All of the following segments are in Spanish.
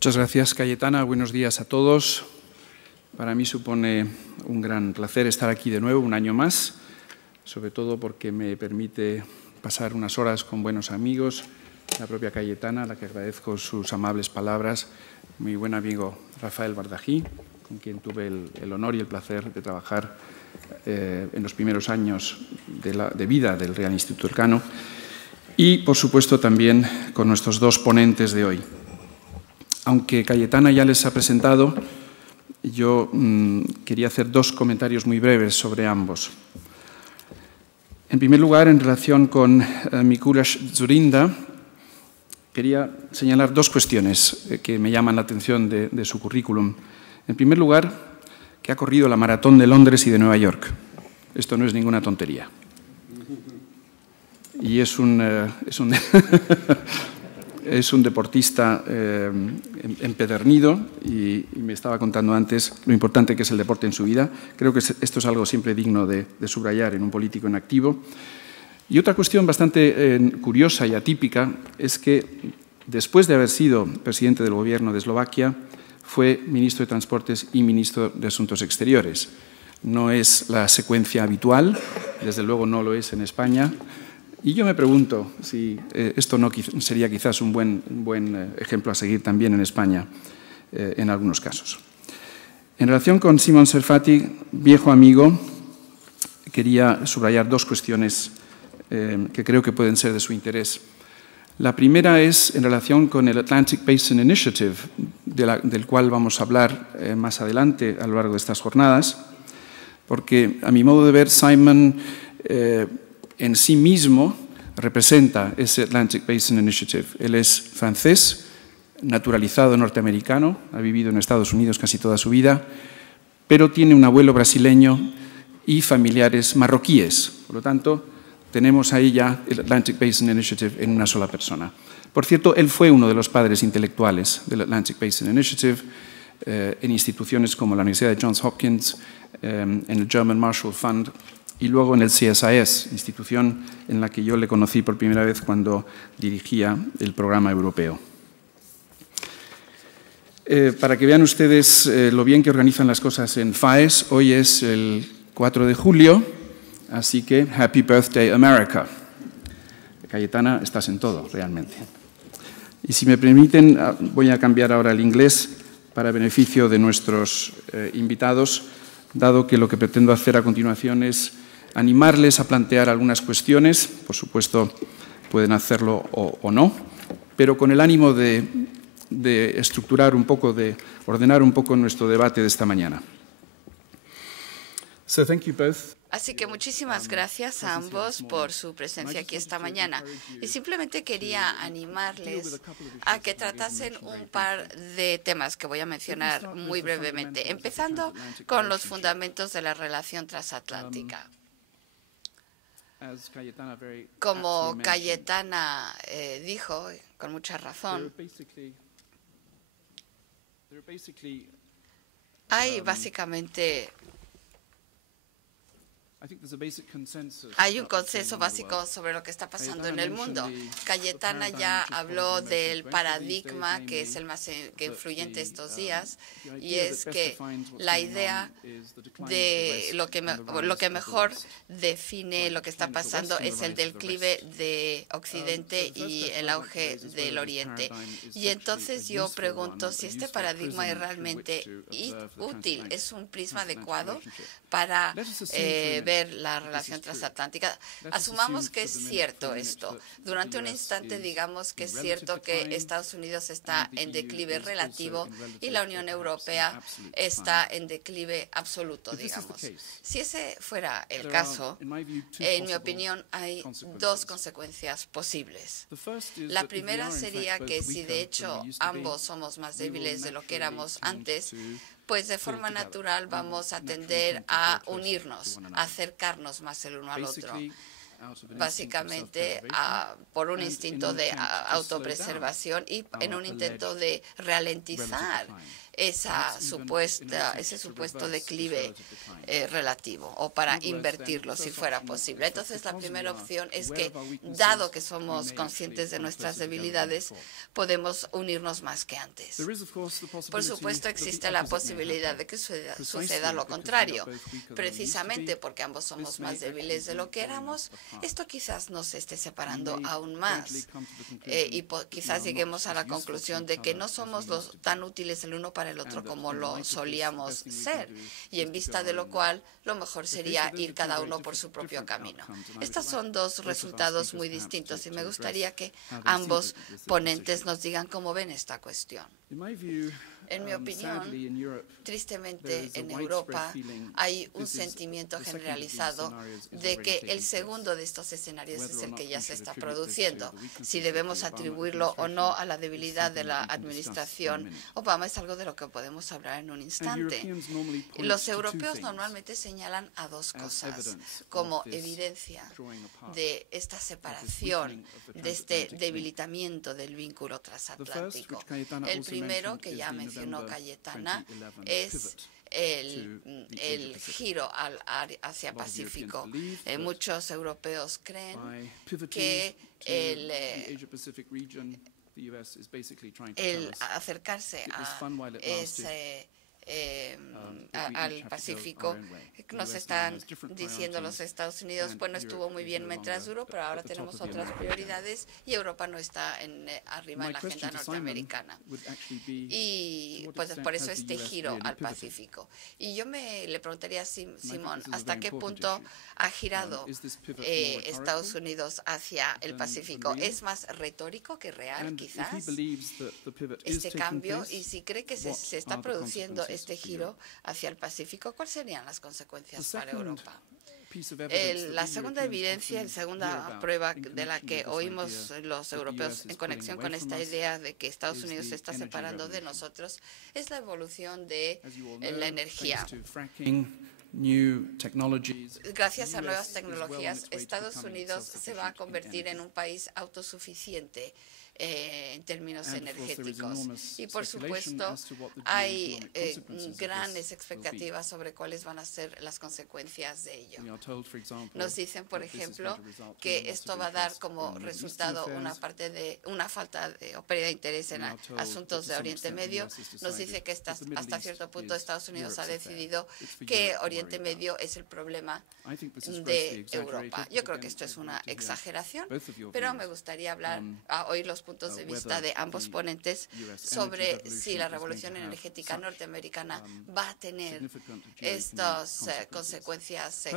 Muchas gracias, Cayetana. Buenos días a todos. Para mí supone un gran placer estar aquí de nuevo un año más, sobre todo porque me permite pasar unas horas con buenos amigos, la propia Cayetana, a la que agradezco sus amables palabras, mi buen amigo Rafael Bardají, con quien tuve el honor y el placer de trabajar en los primeros años de vida del Real Instituto Elcano, y, por supuesto, también con nuestros dos ponentes de hoy. Aunque Cayetana ya les ha presentado, yo quería hacer dos comentarios muy breves sobre ambos. En primer lugar, en relación con Mikuláš Dzurinda, quería señalar dos cuestiones que me llaman la atención de su currículum. En primer lugar, que ha corrido la maratón de Londres y de Nueva York. Esto no es ninguna tontería. Y es un deportista empedernido y me estaba contando antes lo importante que es el deporte en su vida. Creo que esto es algo siempre digno de subrayar en un político en activo. Y otra cuestión bastante curiosa y atípica es que después de haber sido presidente del gobierno de Eslovaquia, fue ministro de Transportes y ministro de Asuntos Exteriores. No es la secuencia habitual, desde luego no lo es en España. Y yo me pregunto si esto no sería quizás un buen ejemplo a seguir también en España, en algunos casos. En relación con Simon Serfati, viejo amigo, quería subrayar dos cuestiones que creo que pueden ser de su interés. La primera es en relación con el Atlantic Basin Initiative, del cual vamos a hablar más adelante a lo largo de estas jornadas, porque a mi modo de ver, Simon en sí mismo representa ese Atlantic Basin Initiative. Él es francés, naturalizado norteamericano, ha vivido en Estados Unidos casi toda su vida, pero tiene un abuelo brasileño y familiares marroquíes. Por lo tanto, tenemos ahí ya el Atlantic Basin Initiative en una sola persona. Por cierto, él fue uno de los padres intelectuales del Atlantic Basin Initiative en instituciones como la Universidad de Johns Hopkins, en el German Marshall Fund y luego en el CSIS, institución en la que yo le conocí por primera vez cuando dirigía el programa europeo. Para que vean ustedes lo bien que organizan las cosas en FAES, hoy es el 4 de julio, así que Happy Birthday America. Cayetana, estás en todo, realmente. Y si me permiten, voy a cambiar ahora el inglés para beneficio de nuestros invitados, dado que lo que pretendo hacer a continuación es animarles a plantear algunas cuestiones. Por supuesto, pueden hacerlo o no, pero con el ánimo de estructurar un poco, de ordenar un poco nuestro debate de esta mañana. So, thank you both. Así que muchísimas gracias a ambos por su presencia aquí esta mañana. Y simplemente quería animarles a que tratasen un par de temas que voy a mencionar muy brevemente, empezando con los fundamentos de la relación transatlántica. Como Cayetana dijo, con mucha razón, hay básicamente un consenso básico sobre lo que está pasando en el mundo. Cayetana ya habló del paradigma que es el más influyente estos días, y es que la idea de lo que mejor define lo que está pasando es el declive de Occidente y el auge del Oriente. Y entonces yo pregunto si este paradigma es realmente útil, es un prisma adecuado para ver la relación transatlántica. Asumamos que es cierto esto. Durante un instante digamos que es cierto que Estados Unidos está en declive relativo y la Unión Europea está en declive absoluto, digamos. Si ese fuera el caso, en mi opinión hay dos consecuencias posibles. La primera sería que si de hecho ambos somos más débiles de lo que éramos antes, pues de forma natural vamos a tender a unirnos, a acercarnos más el uno al otro, básicamente por un instinto de autopreservación y en un intento de ralentizar ese supuesto declive relativo o para invertirlo si fuera posible. Entonces, la primera opción es que, dado que somos conscientes de nuestras debilidades, podemos unirnos más que antes. Por supuesto, existe la posibilidad de que suceda lo contrario. Precisamente porque ambos somos más débiles de lo que éramos, esto quizás nos esté separando aún más. Y quizás lleguemos a la conclusión de que no somos tan útiles el uno para el otro como lo solíamos ser, y en vista de lo cual lo mejor sería ir cada uno por su propio camino. Estos son dos resultados muy distintos y me gustaría que ambos ponentes nos digan cómo ven esta cuestión. En mi opinión, tristemente en Europa hay un sentimiento generalizado de que el segundo de estos escenarios es el que ya se está produciendo. Si debemos atribuirlo o no a la debilidad de la administración Obama es algo de lo que podemos hablar en un instante. Los europeos normalmente señalan a dos cosas como evidencia de esta separación, de este debilitamiento del vínculo transatlántico. El primero, que ya mencionó Cayetana, es el giro hacia Pacífico. Muchos europeos creen que el acercarse al Pacífico, nos están diciendo los Estados Unidos, bueno, estuvo muy bien mientras duró, pero ahora tenemos otras prioridades y Europa no está arriba en la agenda norteamericana. Y pues por eso este giro al Pacífico. Y yo le preguntaría a Simón, ¿hasta qué punto ha girado Estados Unidos hacia el Pacífico? ¿Es más retórico que real, quizás, este cambio? Y si cree que se está produciendo este giro hacia el Pacífico, ¿cuáles serían las consecuencias para Europa? La segunda evidencia, la segunda prueba de la que oímos los europeos en conexión con esta idea de que Estados Unidos se está separando de nosotros es la evolución de la energía. Gracias a nuevas tecnologías, Estados Unidos se va a convertir en un país autosuficiente en términos energéticos. Y por supuesto, hay grandes expectativas sobre cuáles van a ser las consecuencias de ello. Nos dicen, por ejemplo, que esto va a dar como resultado una falta de o pérdida de interés en asuntos de Oriente Medio. Nos dice que hasta cierto punto Estados Unidos ha decidido que Oriente Medio es el problema de Europa. Yo creo que esto es una exageración, pero me gustaría oír los puntos de vista de ambos ponentes sobre si la revolución energética norteamericana va a tener estas consecuencias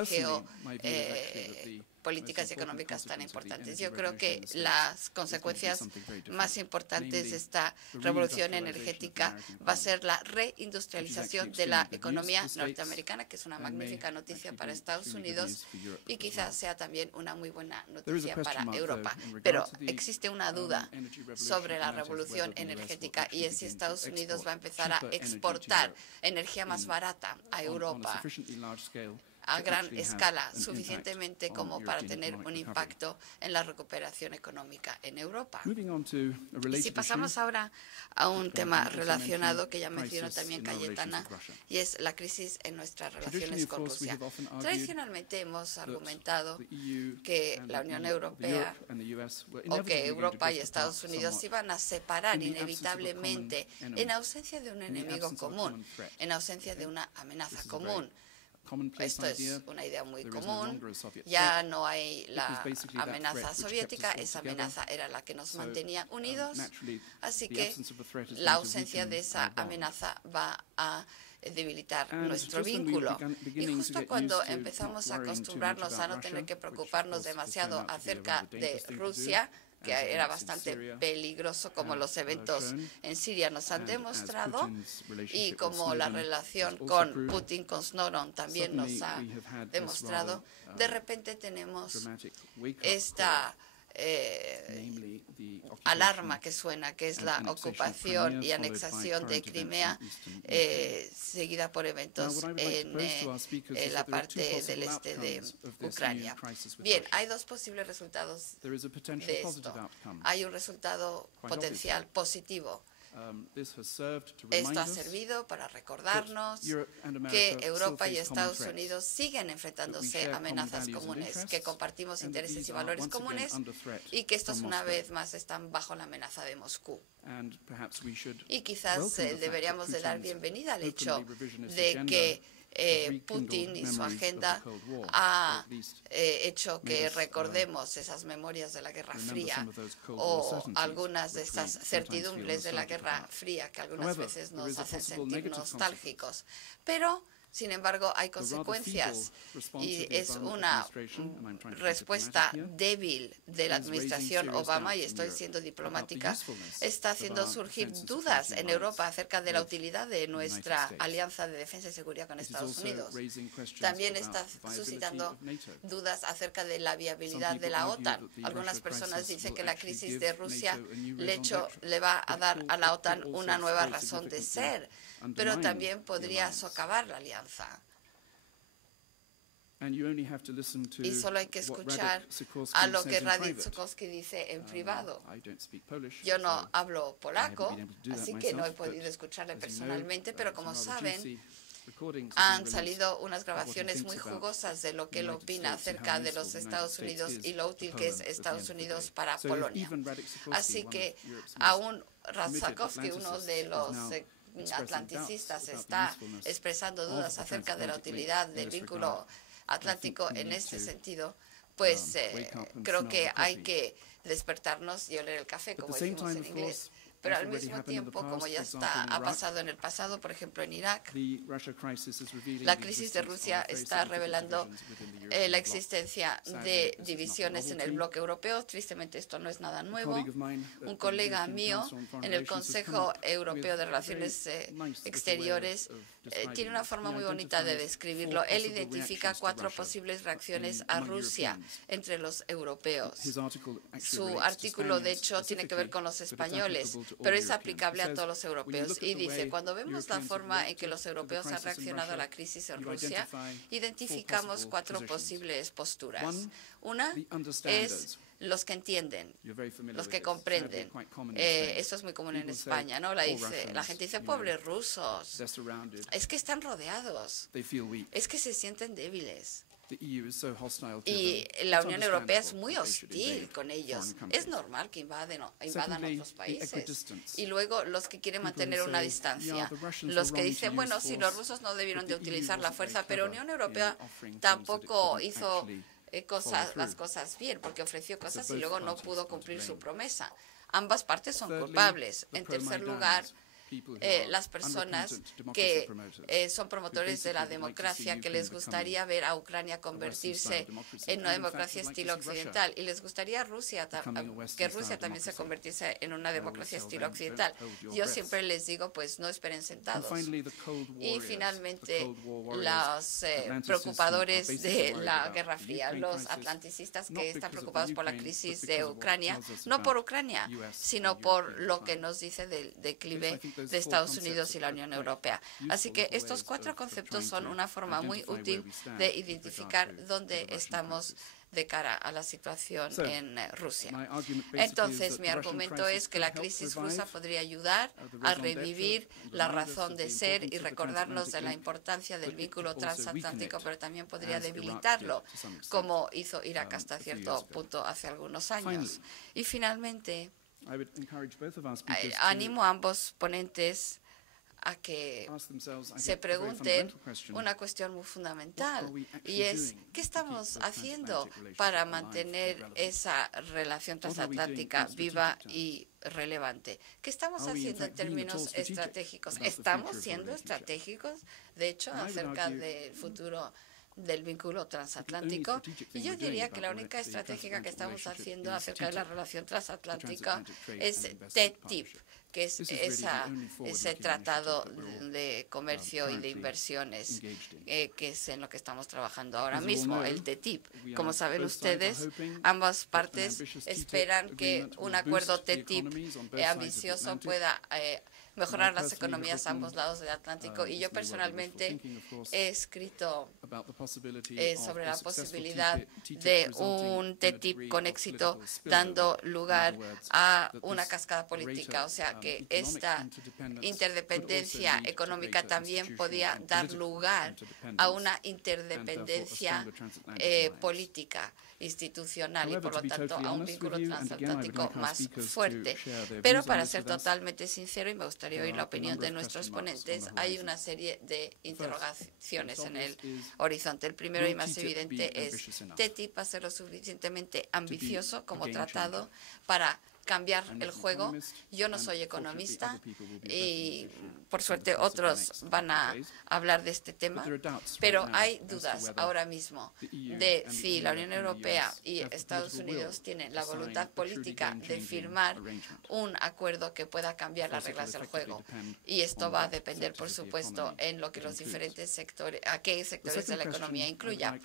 políticas y económicas tan importantes. Yo creo que las consecuencias más importantes de esta revolución energética va a ser la reindustrialización de la economía norteamericana, que es una magnífica noticia para Estados Unidos y quizás sea también una muy buena noticia para Europa. Pero existe una duda sobre la revolución energética y es si Estados Unidos va a empezar a exportar energía más barata a Europa a gran escala, suficientemente como para tener un impacto en la recuperación económica en Europa. Y si pasamos ahora a un tema relacionado que ya mencionó también Cayetana, y es la crisis en nuestras relaciones con Rusia. Tradicionalmente hemos argumentado que la Unión Europea o que Europa y Estados Unidos se iban a separar inevitablemente en ausencia de un enemigo común, en ausencia de una amenaza común. Esto es una idea muy común. Ya no hay la amenaza soviética, esa amenaza era la que nos mantenía unidos, así que la ausencia de esa amenaza va a debilitar nuestro vínculo. Y justo cuando empezamos a acostumbrarnos a no tener que preocuparnos demasiado acerca de Rusia, que era bastante peligroso, como los eventos en Siria nos han demostrado, y como la relación con Putin, con Snowden, también nos ha demostrado, de repente tenemos esta alarma que suena, que es la ocupación y anexación de Crimea, seguida por eventos en la parte del este de Ucrania. Bien, hay dos posibles resultados de esto. Hay un resultado potencial positivo Esto ha servido para recordarnos que Europa y Estados Unidos siguen enfrentándose a amenazas comunes, que compartimos intereses y valores comunes y que estos una vez más están bajo la amenaza de Moscú. Y quizás deberíamos de dar bienvenida al hecho de que Putin y su agenda ha hecho que recordemos esas memorias de la Guerra Fría o algunas de estas certidumbres de la Guerra Fría que algunas veces nos hacen sentir nostálgicos. Pero sin embargo, hay consecuencias y es una respuesta débil de la administración Obama, y estoy siendo diplomática, está haciendo surgir dudas en Europa acerca de la utilidad de nuestra alianza de defensa y seguridad con Estados Unidos. También está suscitando dudas acerca de la viabilidad de la OTAN. Algunas personas dicen que la crisis de Rusia le va a dar a la OTAN una nueva razón de ser, pero también podría socavar la alianza. Y solo hay que escuchar a lo que Radek Sikorski dice en privado. Yo no hablo polaco, así que no he podido escucharle personalmente, pero como saben, han salido unas grabaciones muy jugosas de lo que él opina acerca de los Estados Unidos y lo útil que es Estados Unidos para Polonia. Así que aún Radek Sikorski, uno de los atlanticistas, está expresando dudas acerca de la utilidad del vínculo atlántico en este sentido, pues creo que hay que despertarnos y oler el café, como decimos en inglés. Pero al mismo tiempo, como ya ha pasado en el pasado, por ejemplo en Irak, la crisis de Rusia está revelando la existencia de divisiones en el bloque europeo. Tristemente esto no es nada nuevo. Un colega mío en el Consejo Europeo de Relaciones Exteriores tiene una forma muy bonita de describirlo. Él identifica 4 posibles reacciones a Rusia entre los europeos. Su artículo, de hecho, tiene que ver con los españoles, pero es aplicable a todos los europeos. Y dice, cuando vemos la forma en que los europeos han reaccionado a la crisis en Rusia, identificamos 4 posibles posturas. Una es los que entienden, los que comprenden. Esto es muy común en España, ¿no? La gente dice, pobres rusos, es que están rodeados, es que se sienten débiles. Y la Unión Europea es muy hostil con ellos. Es normal que invadan otros países. Y luego los que quieren mantener una distancia. Los que dicen, bueno, si los rusos no debieron de utilizar la fuerza, pero la Unión Europea tampoco hizo las cosas bien, porque ofreció cosas y luego no pudo cumplir su promesa. Ambas partes son culpables. En tercer lugar, las personas que son promotores de la democracia, que les gustaría ver a Ucrania convertirse en una democracia estilo occidental, y les gustaría que Rusia también se convirtiese en una democracia estilo occidental. Yo siempre les digo, pues no esperen sentados. Y finalmente, los preocupadores de la Guerra Fría, los atlanticistas que están preocupados por la crisis de Ucrania, no por Ucrania, sino por lo que nos dice del declive de Estados Unidos y la Unión Europea. Así que estos 4 conceptos son una forma muy útil de identificar dónde estamos de cara a la situación en Rusia. Entonces, mi argumento es que la crisis rusa podría ayudar a revivir la razón de ser y recordarnos de la importancia del vínculo transatlántico, pero también podría debilitarlo, como hizo Irak hasta cierto punto hace algunos años. Y finalmente, animo a ambos ponentes a que se pregunten una cuestión muy fundamental, y es, ¿qué estamos haciendo para mantener esa relación transatlántica viva y relevante? ¿Qué estamos haciendo en términos estratégicos? ¿Estamos siendo estratégicos, de hecho, acerca del futuro del vínculo transatlántico? Y yo diría que la única estratégica que estamos haciendo acerca de la relación transatlántica es TTIP, que es ese tratado de comercio y de inversiones, que es en lo que estamos trabajando ahora mismo, el TTIP. Como saben ustedes, ambas partes esperan que un acuerdo TTIP ambicioso pueda mejorar las economías a ambos lados del Atlántico. Y yo personalmente he escrito sobre la posibilidad de un TTIP con éxito, dando lugar a una cascada política. O sea, que esta interdependencia económica también podía dar lugar a una interdependencia política, institucional y, por lo tanto, a un vínculo transatlántico más fuerte. Pero para ser totalmente sincero, y me gustaría oír la opinión de nuestros ponentes, hay una serie de interrogaciones en el horizonte. El primero y más evidente es: ¿TTIP va a ser lo suficientemente ambicioso como tratado para cambiar el juego? Yo no soy economista y, por suerte, otros van a hablar de este tema, pero hay dudas ahora mismo de si la Unión Europea y Estados Unidos tienen la voluntad política de firmar un acuerdo que pueda cambiar las reglas del juego. Y esto va a depender, por supuesto, en lo que los diferentes sectores, a qué sectores de la economía incluya.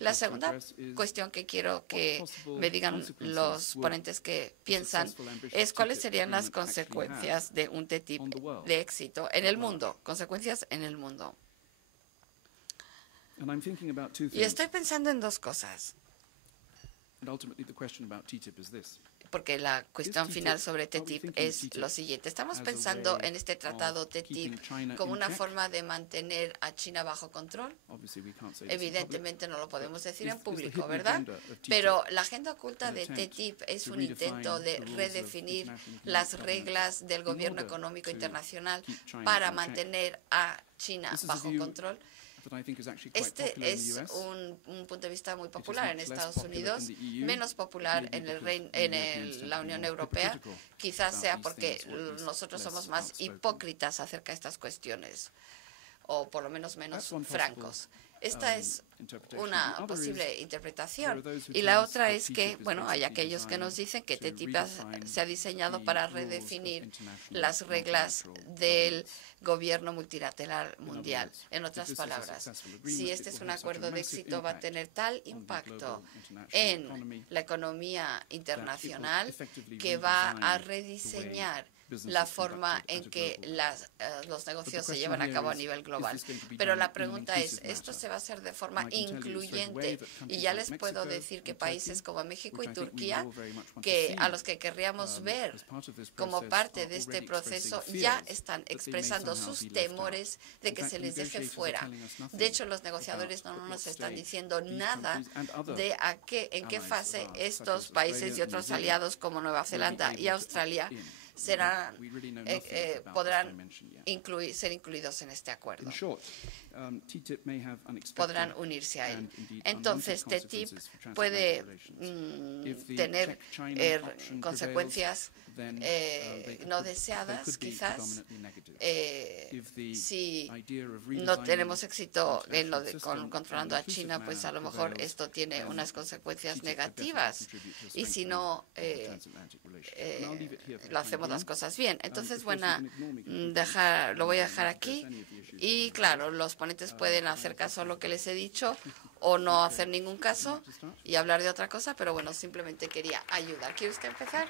La segunda cuestión que quiero que me digan los ponentes que piensan es cuáles serían las consecuencias de un TTIP de éxito en el mundo, consecuencias en el mundo. Y estoy pensando en dos cosas, porque la cuestión final sobre TTIP es lo siguiente. Estamos pensando en este tratado TTIP como una forma de mantener a China bajo control. Evidentemente no lo podemos decir en público, ¿verdad? Pero la agenda oculta de TTIP es un intento de redefinir las reglas del gobierno económico internacional para mantener a China bajo control. Este es un punto de vista muy popular en Estados Unidos, menos popular en la Unión Europea. Quizás sea porque nosotros somos más hipócritas acerca de estas cuestiones, o por lo menos menos francos. Esta es una posible interpretación. Y la otra es que, bueno, hay aquellos que nos dicen que TTIP se ha diseñado para redefinir las reglas del gobierno multilateral mundial. En otras palabras, si este es un acuerdo de éxito, va a tener tal impacto en la economía internacional que va a rediseñar la forma en que los negocios se llevan a cabo a nivel global. Pero la pregunta es, ¿esto se va a hacer de forma incluyente? Y ya les puedo decir que países como México y Turquía, a los que querríamos ver como parte de este proceso, ya están expresando sus temores de que se les deje fuera. De hecho, los negociadores no nos están diciendo nada de en qué fase estos países y otros aliados como Nueva Zelanda y Australia podrán ser incluidos en este acuerdo. Podrán unirse a él. Entonces, TTIP puede tener consecuencias no deseadas, quizás. Si no tenemos éxito en controlando a China, pues a lo mejor esto tiene unas consecuencias negativas. Y si no lo hacemos las cosas bien. Entonces, lo voy a dejar aquí. Y claro, los ponentes pueden hacer caso a lo que les he dicho o no hacer ningún caso y hablar de otra cosa, pero bueno, simplemente quería ayudar. ¿Quiere usted empezar?